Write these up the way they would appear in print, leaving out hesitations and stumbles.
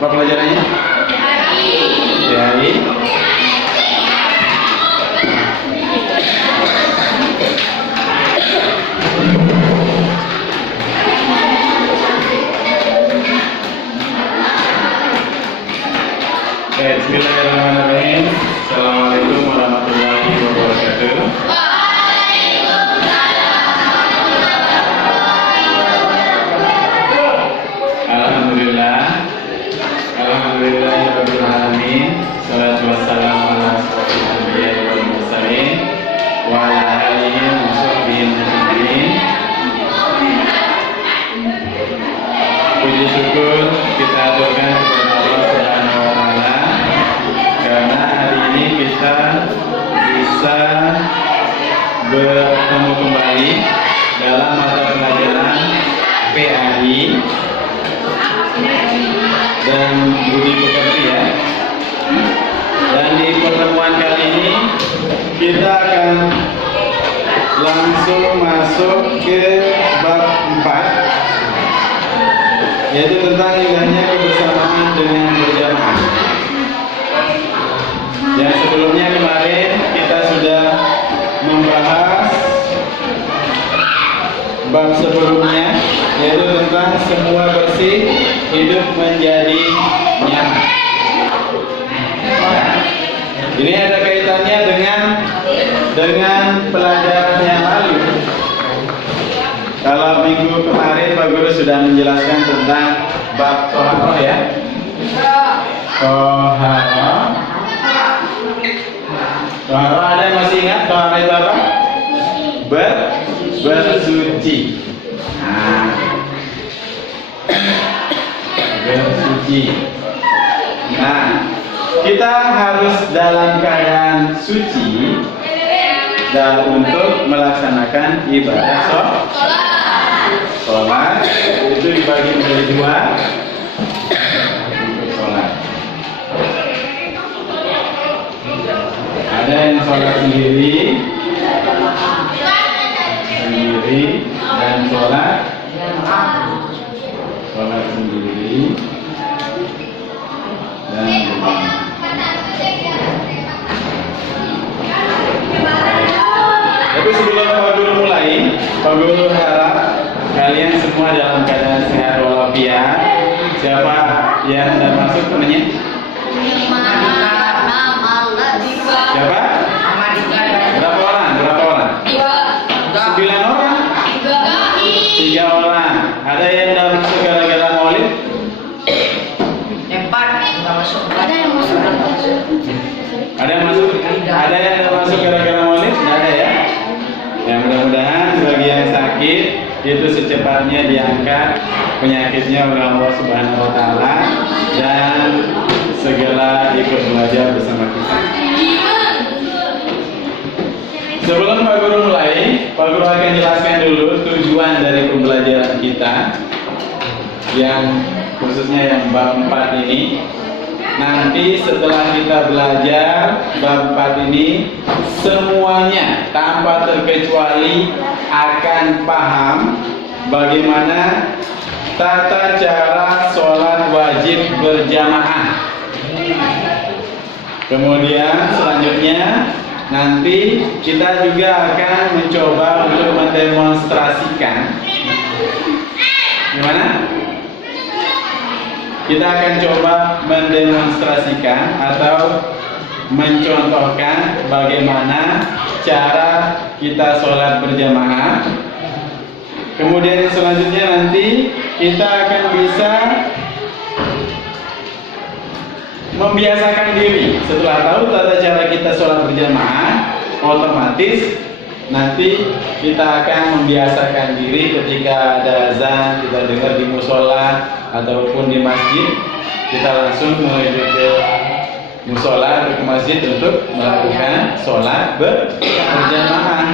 Apa pelajarannya? Dari Bismillahirrahmanirrahim. Assalamualaikum warahmatullahi wabarakatuh. Alhamdulillah. Alhamdulillahirabbil alamin. Shalatu wassalamu ala asyrofil anbiya'i wal mursalin wa ala alihi wa sahbihi ajma'in. Puji syukur kita aturkan kepada Allah Subhanahu wa taala karena hari ini kita bisa bertemu kembali dalam mata pelajaran PAI dan budi pekerti ya. Dan di pertemuan kali ini kita akan langsung masuk ke bab 4, yaitu tentang indahnya kebersamaan dengan berjamaah. Yang sebelumnya kemarin kita sudah membahas bab sebelumnya, yaitu tentang semua bersih hidup menjadi nyaman. Ini ada kaitannya dengan pelajaran yang lalu. Kalau minggu kemarin Pak Guru sudah menjelaskan tentang bab toharoh ya. Toharoh ada yang masih ingat toharoh itu apa? Bersuci. Bersuci. Nah, kita harus dalam keadaan suci dan untuk melaksanakan ibadah sholat. Itu dibagi menjadi dua untuk sholat. Ada yang sholat sendiri dan sholat sendiri dan tapi sebelum Pak Guru mulai, Pak Guru harap kalian semua dalam keadaan sehat walafiat. Siapa yang sudah masuk temannya? Siapa? Berapa orang? 9 orang? 3 orang. Ada yang sudah masuk gara-gara maulid? 4 masuk. Ada yang masuk. Ada yang masuk? Ada yang sudah masuk gara-gara maulid? Tidak ada ya? Ya mudah-mudahan bagi yang sakit itu secepatnya diangkat penyakitnya oleh Allah Subhanahu wa taala dan segera ikut belajar bersama kita. Sebelum Pak Guru mulai, Pak Guru akan jelaskan dulu tujuan dari pembelajaran kita yang khususnya yang bab 4 ini. Nanti setelah kita belajar bab 4 ini, semuanya tanpa terkecuali akan paham bagaimana tata cara sholat wajib berjamaah. Kemudian selanjutnya nanti kita juga akan mencoba untuk mendemonstrasikan. Gimana? Kita akan coba mendemonstrasikan atau mencontohkan bagaimana cara kita sholat berjamaah. Kemudian selanjutnya nanti kita akan bisa membiasakan diri. Setelah tahu tata cara kita sholat berjamaah, otomatis nanti kita akan membiasakan diri ketika ada azan, kita dengar di musola ataupun di masjid, kita langsung menuju ke musola atau ke masjid untuk melakukan sholat berjamaah.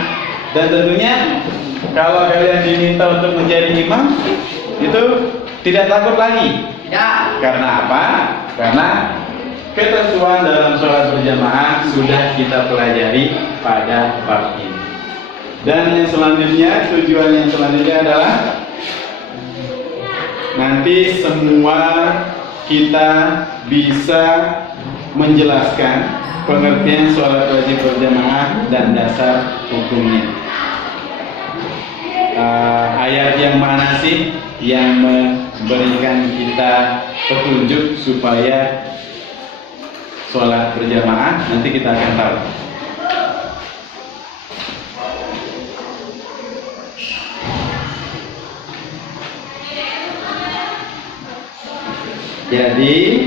Dan tentunya kalau kalian diminta untuk menjadi imam itu tidak takut lagi. Ya. Karena apa? Karena ketentuan dalam sholat berjamaah sudah kita pelajari pada bab ini. Dan yang selanjutnya, tujuan yang selanjutnya adalah nanti semua kita bisa menjelaskan pengertian sholat wajib berjamaah dan dasar hukumnya. Ayat yang mana sih yang memberikan kita petunjuk supaya sholat berjamaah? Nanti kita akan tahu. Jadi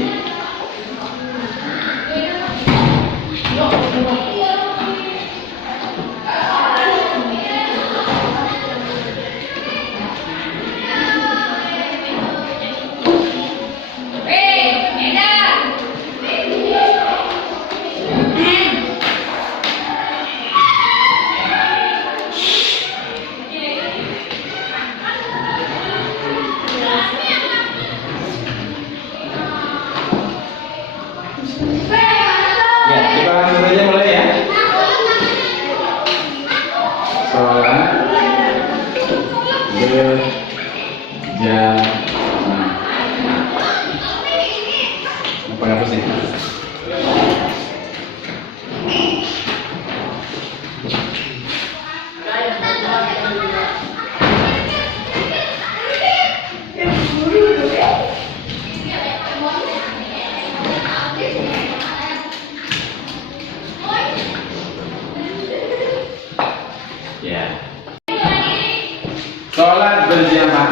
ya, kita langsung saja mulai ya. Sholat berjamaah. Apa hapus ini? Ya. Sholat berjamaah.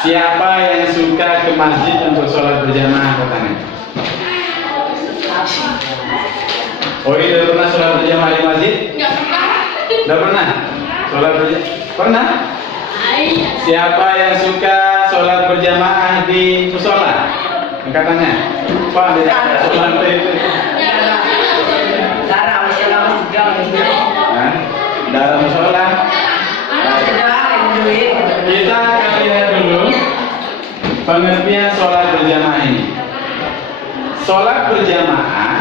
Siapa yang suka ke masjid untuk sholat berjamaah? Katanya. Oh, ini udah pernah sholat berjamaah di masjid? Enggak pernah. Udah pernah? Sholat berjamaah? Pernah? Siapa yang suka sholat berjamaah di musola? Angkatannya. Pak, tidak ada sholat itu. Darah musola masih jauh. Nah, dalam sholat kita akan lihat dulu pengertian sholat berjamaah ini. Sholat berjamaah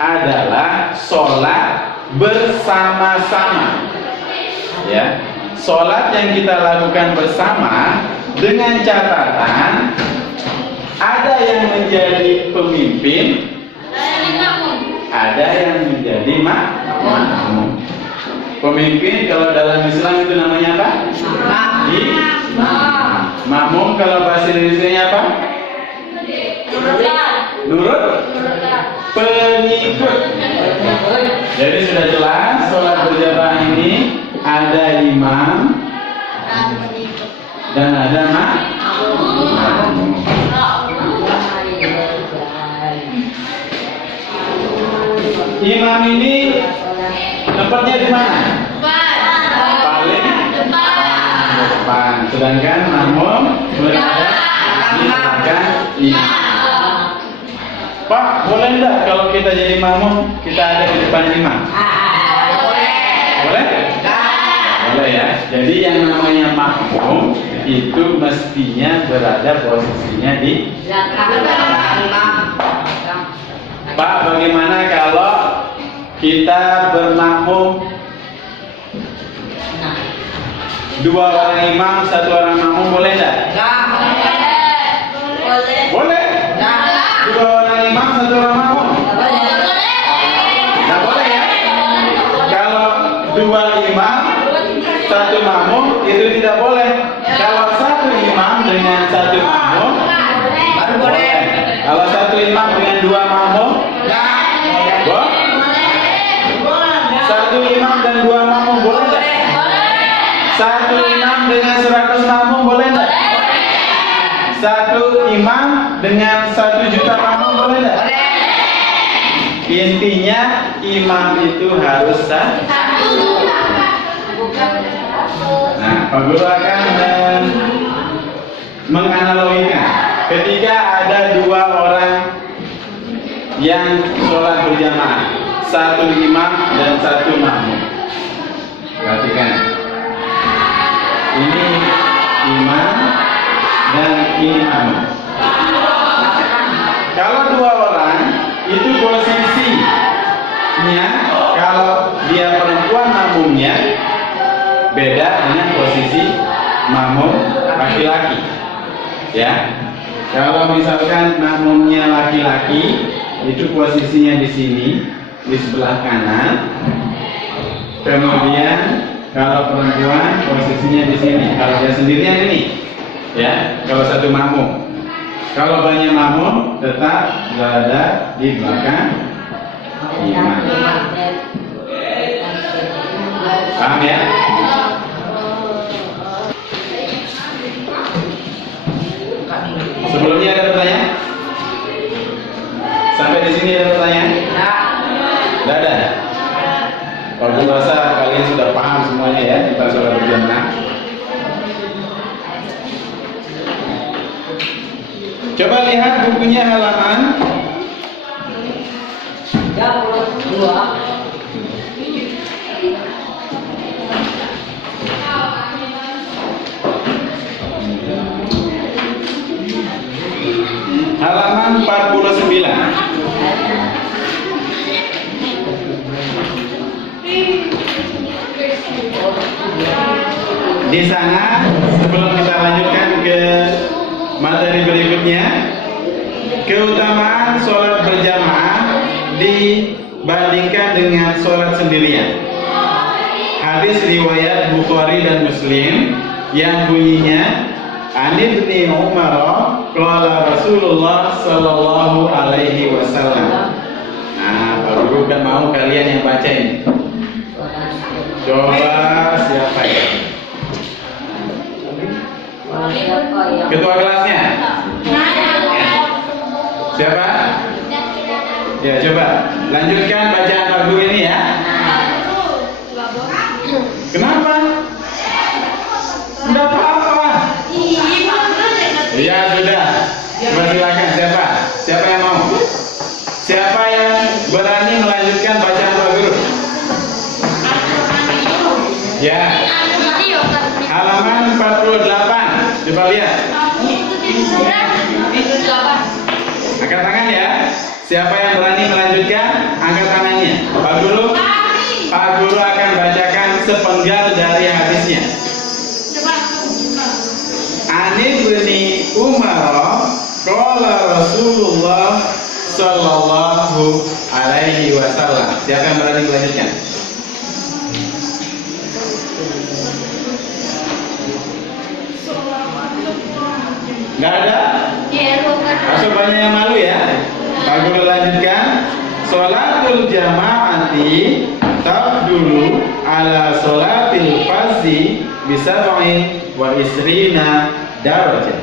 adalah sholat bersama-sama. Ya, sholat yang kita lakukan bersama dengan catatan ada yang menjadi pemimpin, ada yang menjadi makmum. Pemimpin kalau dalam Islam itu namanya apa? Makmum kalau bahasa Indonesia apa? Nurut. Pengikut. Jadi sudah jelas sholat berjamaah ini ada imam dan ada makmum. Imam ini tempatnya di mana? Paling depan. Sedangkan makmum berada di belakang imam. Pak, boleh enggak kalau kita jadi makmum kita ada di depan imam? Boleh? Boleh ya. Jadi yang namanya makmum itu mestinya berada posisinya di belakang. Pak, bagaimana kalau kita bermakmum dua orang imam, satu orang makmum, boleh enggak? Boleh. Dua orang imam, satu orang makmum. Nggak boleh ya? Kalau dua imam, satu makmum itu tidak boleh. Kalau satu imam dengan satu makmum baru boleh. Kalau satu imam dengan dua makmum, boleh. Satu imam dan dua makmum boleh enggak? Satu imam dengan 100 makmum boleh enggak? Satu imam dengan 1 juta makmum boleh enggak? Intinya imam itu harus sah. Nah, Pak Guru akan menganalogikan ketika ada dua orang yang sholat berjamaah, satu imam dan satu makmum. Perhatikan, ini imam dan ini makmum. Kalau dua orang itu posisinya, kalau dia perempuan makmumnya beda dengan posisi makmum laki-laki. Ya, kalau misalkan makmumnya laki-laki itu posisinya di sini, di sebelah kanan. Kemudian kalau perempuan posisinya di sini. Kalau dia sendirian ini, ya. Kalau satu makmum. Kalau banyak makmum tetap berada di belakang imam. Paham ya? Sebelumnya ada pertanyaan? Sampai di sini ada pertanyaan? Tidak ada. Kalau rasa kalian sudah paham semuanya ya tentang sholat berjamaah. Coba lihat bukunya halaman 32. halaman 49. Di sana sebelum kita lanjutkan ke materi berikutnya, keutamaan sholat berjamaah dibandingkan dengan sholat sendirian. Hadis riwayat Bukhari dan Muslim yang bunyinya, An Ibni Umar qala Rasulullah sallallahu alaihi wasallam. Nah, Pak Guru kan mau kalian yang baca ini. Coba siapa ya? Ketua kelasnya? Siapa? Ya, coba lanjutkan bacaan Pak Guru ini ya. Kenapa? Enggak apa-apa. Ya sudah. Coba silakan siapa? Siapa yang mau? Siapa yang berani melanjutkan bacaan Pak Guru? Ya. Halaman 48. Coba lihat. Angkat tangan ya. Siapa yang berani melanjutkan? Angkat tangannya. Pak Guru. Pak Guru akan bacakan sepenggal dari hadisnya. An Ibni Umar qala Rasulullah sallallahu alaihi wasallam. Siapa yang berani melanjutkan? Nggak ada? Asal banyak yang malu ya. Pak Guru lanjutkan. Sholatul jamaati tafdulu ala sholatil fardhi bisab'in wa isrina darajah.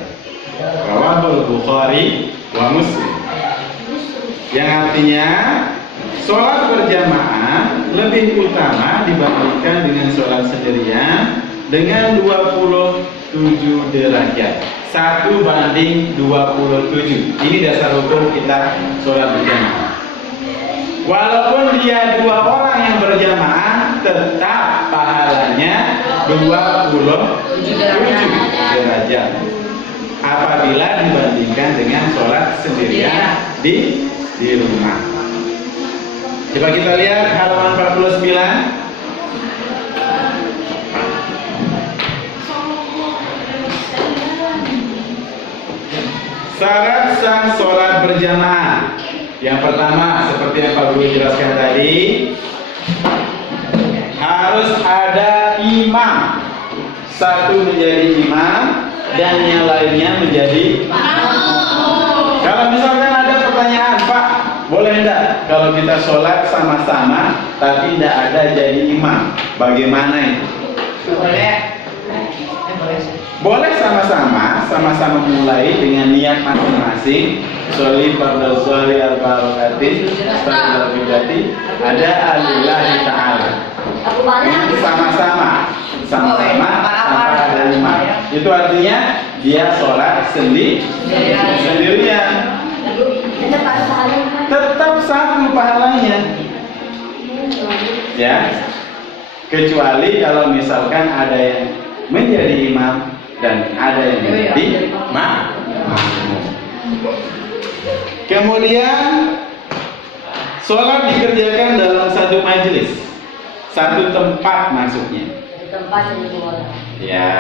Rawahul Bukhari wa Muslim. Yang artinya sholat berjamaah lebih utama dibandingkan dengan sholat sendirian dengan 27 derajat. 1 banding 27. Ini dasar hukum kita sholat berjamaah. Walaupun dia 2 orang yang berjamaah, tetap pahalanya 27 derajat. Apabila dibandingkan dengan sholat sendirian di rumah. Coba kita lihat halaman 49. Syarat sah sholat berjamaah. Yang pertama, seperti yang Pak Guru jelaskan tadi, harus ada imam. Satu menjadi imam dan yang lainnya menjadi makmum. Kalau misalkan ada pertanyaan, Pak, boleh enggak kalau kita sholat sama-sama tapi tidak ada jadi imam? Bagaimana itu? Boleh. Boleh sama-sama mulai dengan niat masing-masing. Sholli fardhu sholli al-barakati al-bidati ada alillahi ta'ala. Sama-sama tanpa ada imam. Itu artinya dia sholat sendirian. Tetap Ya, kecuali kalau misalkan ada yang menjadi imam dan ada yang menjadi makmum. Kemudian sholat dikerjakan dalam satu majelis, satu tempat maksudnya. Tempat yang dimana? Ya,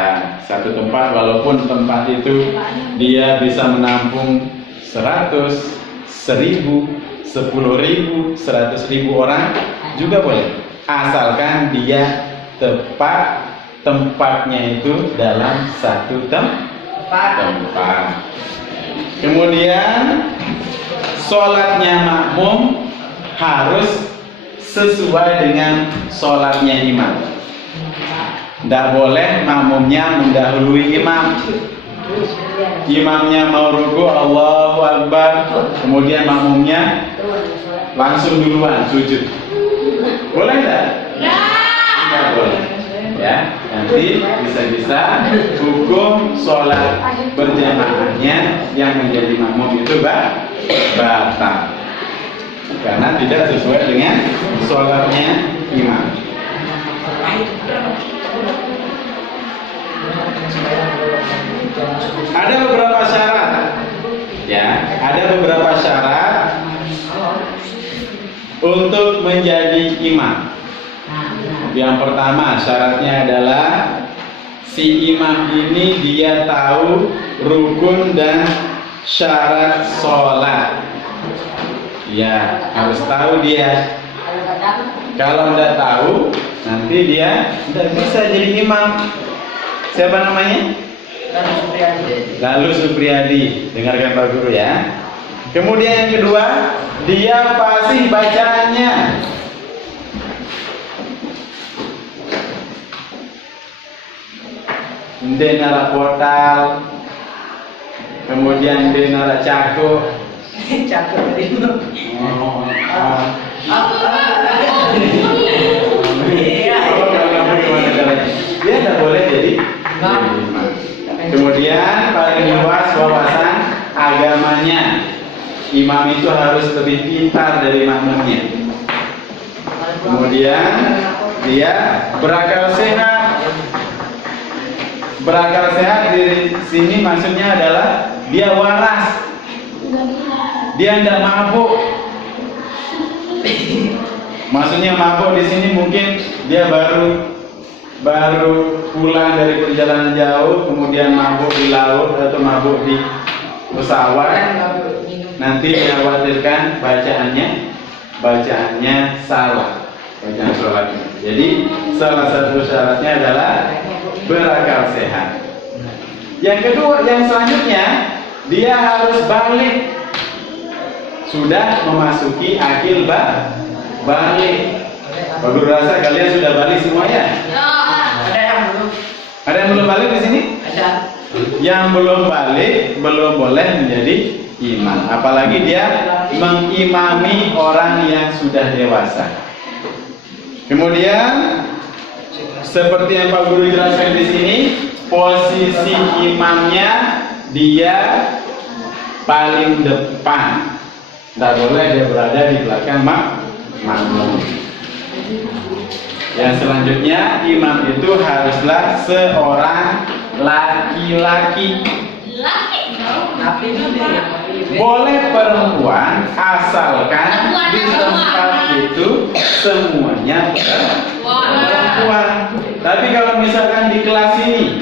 satu tempat, walaupun tempat itu dia bisa menampung 100, 1000, 10.000, 100.000 orang juga boleh, asalkan dia tempatnya itu dalam satu tempat. Kemudian sholatnya makmum harus sesuai dengan sholatnya imam. Tidak boleh makmumnya mendahului imam. Imamnya mau ruku, Allahu Akbar, kemudian makmumnya langsung duluan sujud. Boleh tidak? Tidak boleh. Ya, nanti bisa-bisa hukum sholat berjamaahnya yang menjadi makmum itu batal karena tidak sesuai dengan sholatnya imam. Ada beberapa syarat, ya, ada beberapa syarat untuk menjadi imam. Yang pertama syaratnya adalah si imam ini dia tahu rukun dan syarat sholat. Ya, harus tahu dia. Kalau tidak tahu, nanti dia tidak bisa jadi imam. Siapa namanya? Lalu Supriyadi. Dengarkan Pak Guru ya. Kemudian yang kedua, dia fasih bacaannya. Denara portal, kemudian denara cako. Cakep dari itu. Dia tidak boleh jadi imam. Kemudian paling luas wawasan agamanya. Imam itu harus lebih pintar dari makmumnya. Kemudian dia berakal sehat. Berakal sehat di sini maksudnya adalah dia waras. Dia tidak mabuk. Maksudnya mabuk di sini mungkin dia baru pulang dari perjalanan jauh, kemudian mabuk di laut atau mabuk di pesawat. Nanti dikhawatirkan bacaannya salah, bacaan sholatnya. Jadi salah satu syaratnya adalah berakal sehat. Yang kedua, yang selanjutnya dia harus balik, sudah memasuki akil balik. Pak Guru rasa kalian sudah balik semuanya? Ada yang belum. Ada yang belum balik di sini? Ada. Yang belum balik belum boleh menjadi imam, apalagi dia mengimami orang yang sudah dewasa. Kemudian seperti yang Pak Guru jelaskan di sini, posisi imamnya dia paling depan. Tidak boleh dia berada di belakang makmum. Yang selanjutnya, imam itu haruslah seorang laki-laki. Boleh perempuan asalkan di tempat itu semuanya perempuan. Tapi kalau misalkan di kelas ini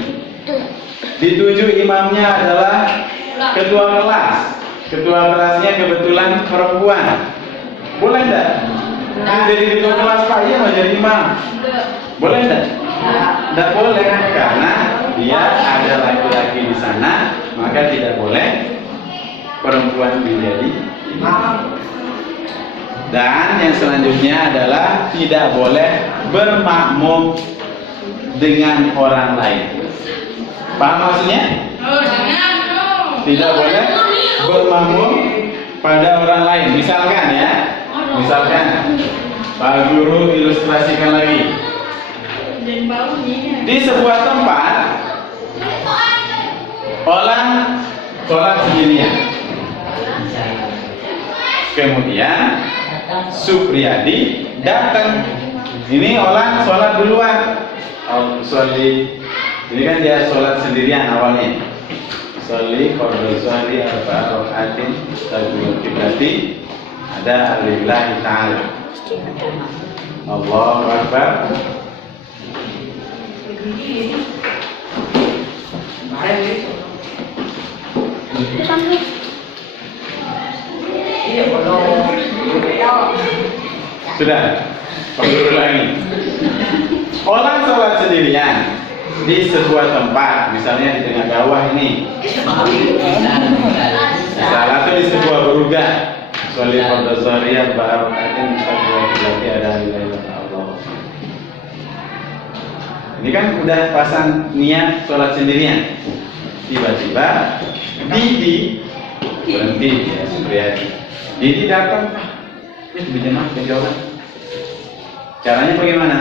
dituju imamnya adalah ketua kelas, ketua kelasnya kebetulan perempuan, boleh enggak? Jadi ketua kelas Pak iya mau jadi imam, boleh enggak? Tidak boleh, karena dia ada laki-laki di sana, maka tidak boleh perempuan menjadi imam. Dan yang selanjutnya adalah tidak boleh bermakmum dengan orang lain. Paham maksudnya? Tidak boleh bermakmum pada orang lain. Misalkan ya, misalkan Pak Guru ilustrasikan lagi. Di sebuah tempat orang sholat sendirian. Kemudian Supriyadi datang. Ini orang sholat duluan. Ini kan dia sholat sendirian awalnya. Sholli fardhu zuhri arba'a raka'atin tadbirul qiblati ada lillahi ta'ala. Allahu Akbar. Iya, bolong. Sudah. Ulangi. Orang sholat sendirian di sebuah tempat, misalnya di tengah bawah ini. Salah itu di sebuah beruga. Sholli fardhu zuhri arba'a raka'atin tadbirul qiblati ada lillahi ta'ala. Ini kan udah pasang niat sholat sendirian. Tiba-tiba Didi berhenti ya, Supriyadi. Didi datang, berjemaah ke jalan. Caranya bagaimana?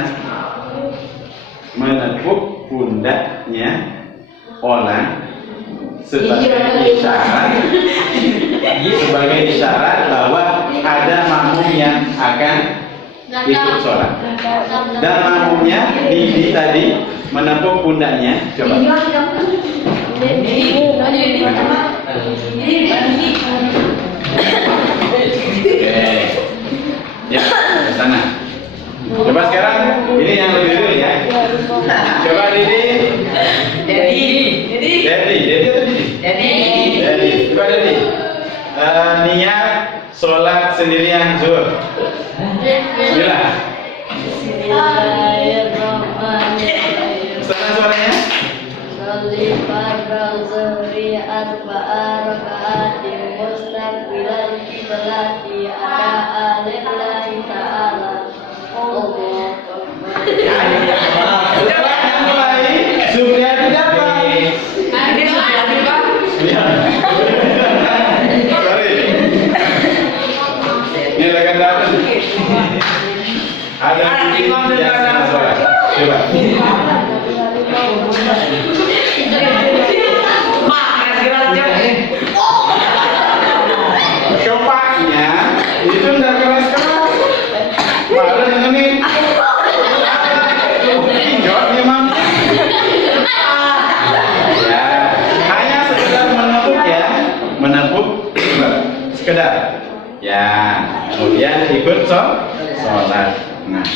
Menepuk pundaknya orang sebagai isyarat bahwa ada makmum yang akan ikut sholat. Dan makmumnya Didi tadi menepuk pundaknya. Coba. Ya, ke sana. Coba sekarang ini yang lebih real ya. Coba Didi. Dedi atau Didi? Dedi. Coba Dedi. Niat sholat sendirian zuhur. Bismillah. Bismillahirrahmanirrahim. Sana suaranya. Sholli fardhu zuhri arba'a raka'atin mustaqbilal qiblati ada lillahi ta'ala. Allahu Akbar. Setelah mulai Supriyadi dapat. Iya. Sorry. Ini akan datang. Ada imam dan sana suara. Coba. Copaknya itu udah keras-keras. Baru dengerin. Jawab imam. Ya, hanya sekedar menepuk ya, menepuk sekedar. Ya, kemudian ikut sholat. Nah,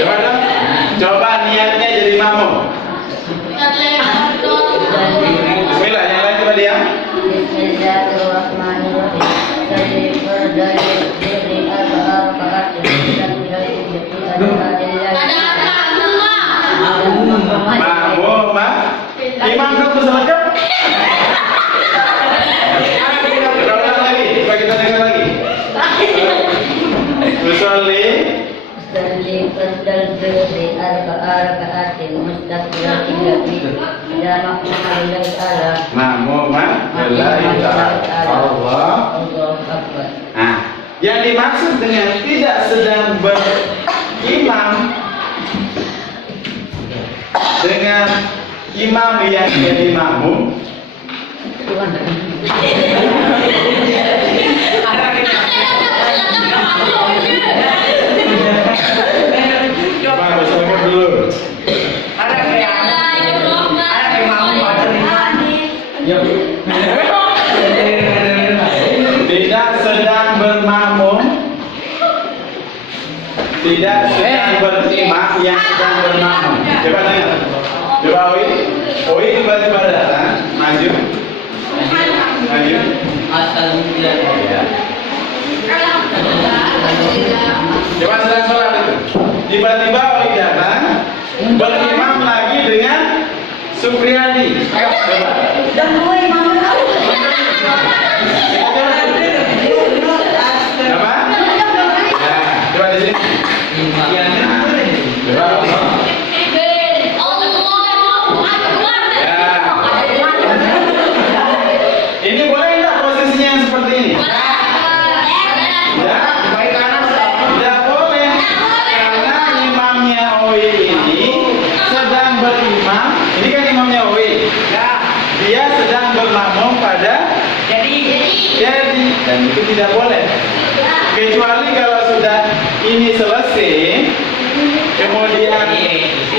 coba dong, coba niatnya jadi makmum. Bismillah, yang lain coba diam. Bismillahirrahmanirrahim. Sholli fardhu zuhri arba'a raka'atin mustaqbilal qiblati Makmum, imam kamu bisa lengkap? Ulang lagi, coba kita dengar lagi. Usolli. Sholli fardhu zuhri arba'a raka'atin mustaqbilal qiblati ada lillahi ta'ala. Makmum lillahi ta'ala. Allah. Allahu Akbar. Nah, yang dimaksud dengan tidak sedang berimam dengan imam yang jadi makmum coba bersama dulu. Tidak sedang bermakmum, tidak sedang berimam yang sedang bermakmum. Coba dengar. Coba Oi tiba-tiba datang, maju. Ya. Coba sedang sholat itu. Tiba-tiba Oi datang, berimam lagi dengan Supriyadi. Ayo, coba. Apa? Ya, coba di sini. Coba. Ya. Ini boleh enggak posisinya yang seperti ini? Ya. Tidak boleh. Karena imamnya Oi ini sedang berimam. Ini kan imamnya Oi. Dia sedang bermakmum pada jadi dan itu tidak boleh kecuali kalau sudah ini selesai, kemudian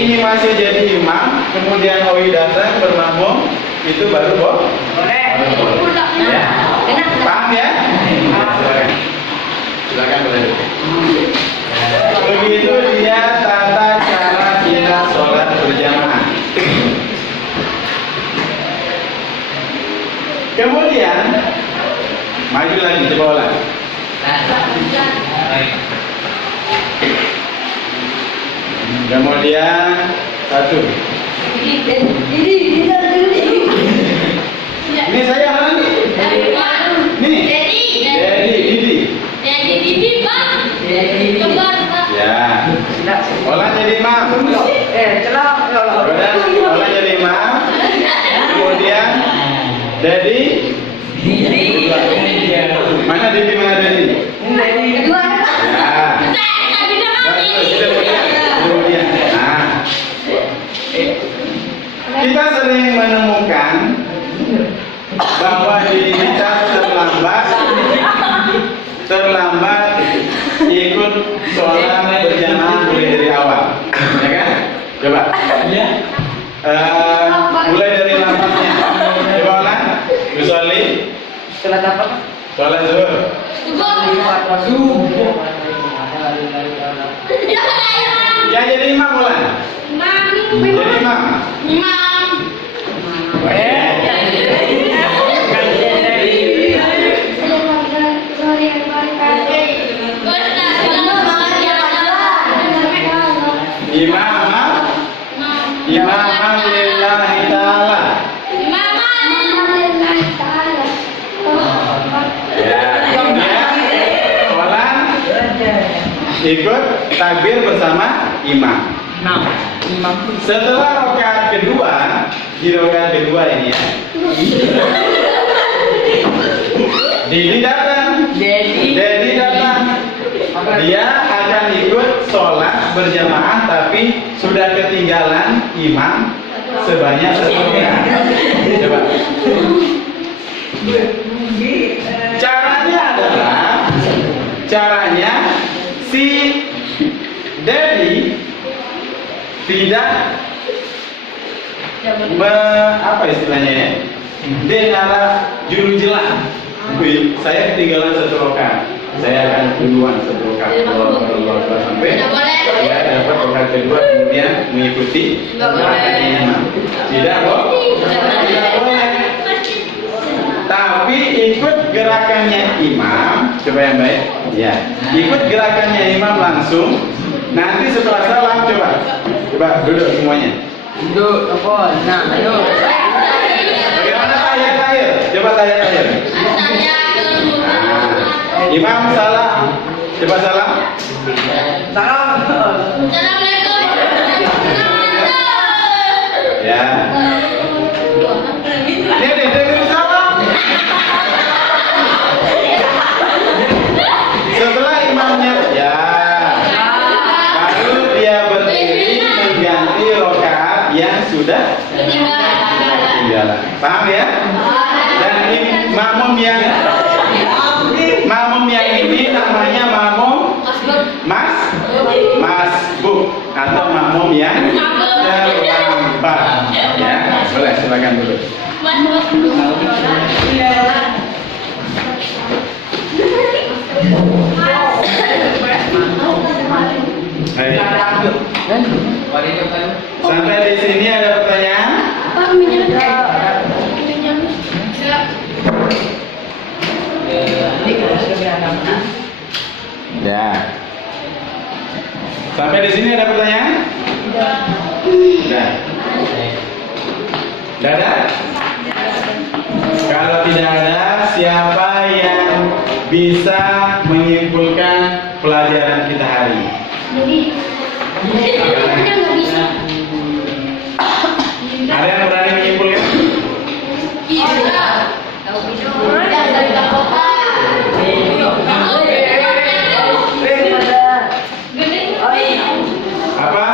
ini masih jadi imam, kemudian Owi datang bermakmum, itu baru boleh. Ya. Paham ya? Silakan. Silakan boleh. Begitu dia tata cara kita sholat berjamaah. Kemudian maju lagi, coba ulang. Kemudian satu. Ini saya kan? Nih. Didi. Ya. Olah jadi imam. Olah jadi imam. Kemudian Dedi. Mana Didi, mana Dedi? Ya. Kemudian. Nah. Kita sering menemukan bahwa diri kita terlambat ikut sholat berjamaah mulai dari awal, ya kan? Coba. Mulai dari lafaznya. Coba ulang. Usolli. Sholat apa? Sholat zuhur. Ya jadi imam ulang. Jadi imam. Imam lillahi ta'ala. Ya, sholat ikut takbir bersama imam. Setelah rakaat kedua, di rakaat kedua ini ya, Dedi datang. Dia akan ikut sholat berjamaah, tapi sudah ketinggalan imam sebanyak satu rakaat. Coba. Caranya si Dedi tidak apa istilahnya ya? Dia nara juru jelas. Saya ketinggalan satu rakaat. Saya akan duluan satu rakaat sampai ya dapat rakaat kedua, kemudian mengikuti rakaatnya imam. Tidak boleh. Tapi ikut gerakannya imam. Coba yang baik. Ya, ikut gerakannya imam langsung. Nanti setelah salam coba duduk semuanya. Duduk, nah, ayo. Bagaimana tahiyat? Coba tahiyat. Imam salam. Coba salam. Ya. Ini salam. Setelah imamnya, ya. Baru dia berdiri mengganti rakaat yang sudah ketinggalan. Paham ya? Dan makmum yang ini namanya makmum masbuk atau makmum yang terlambat. Ya, boleh silakan dulu. Sampai di sini ada pertanyaan? Ya. Sampai di sini ada pertanyaan? Sudah. Sudah ada? Kalau tidak ada, siapa yang bisa menyimpulkan pelajaran kita hari ini? Ada yang berani menyimpulkan? Apa?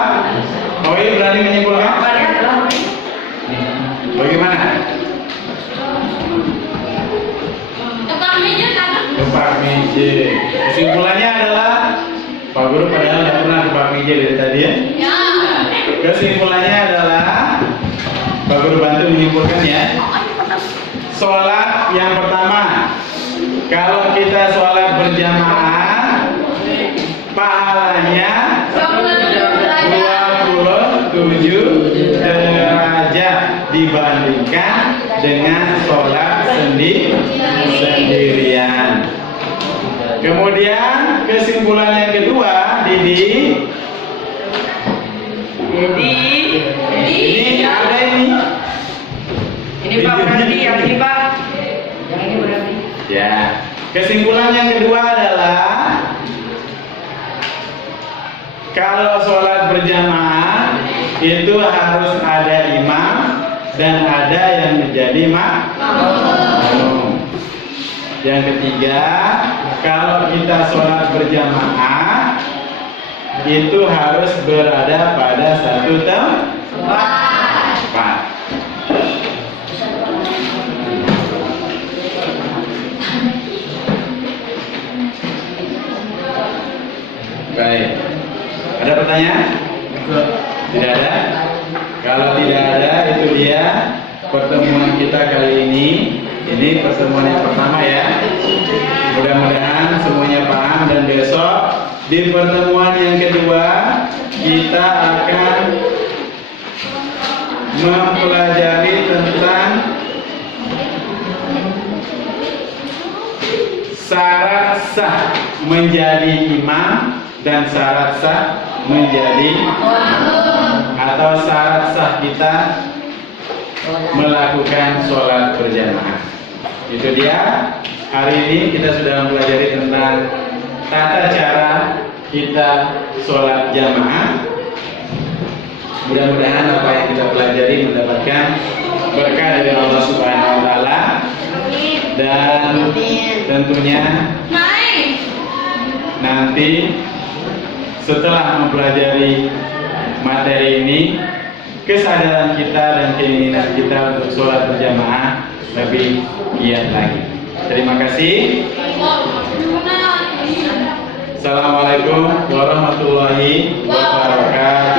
Oi berani menyimpulkan? Bagaimana? Tempat meja. Kesimpulannya adalah bagus. Padahal nggak pernah Pak PJ dari tadi ya. Kesimpulannya adalah Pak Guru bantu menyimpulkan ya. Sholat yang pertama, kalau kita sholat berjamaah, pahalanya 27 derajat dibandingkan dengan sholat sendirian. Kemudian kesimpulan yang kedua, Didi. Ini ada ini. Ini Pak berarti yang ini Pak. Yang ini berarti. Ya. Kesimpulan yang kedua adalah kalau sholat berjamaah itu harus ada imam dan ada yang menjadi makmum. Yang ketiga, kalau kita sholat berjamaah itu harus berada pada satu tempat. Baik. Ada pertanyaan? Tidak ada? Kalau tidak ada, itu dia pertemuan kita kali ini. Ini pertemuan yang pertama ya. Mudah-mudahan semuanya paham dan besok di pertemuan yang kedua kita akan mempelajari tentang syarat sah menjadi imam dan syarat sah menjadi atau syarat sah kita melakukan sholat berjamaah. Itu dia. Hari ini kita sudah mempelajari tentang tata cara kita sholat jamaah. Mudah-mudahan apa yang kita pelajari mendapatkan berkah dari Allah Subhanahu wa taala, dan tentunya nanti setelah mempelajari materi ini, kesadaran kita dan keinginan kita untuk sholat berjamaah lebih giat lagi. Terima kasih. Assalamualaikum warahmatullahi wabarakatuh.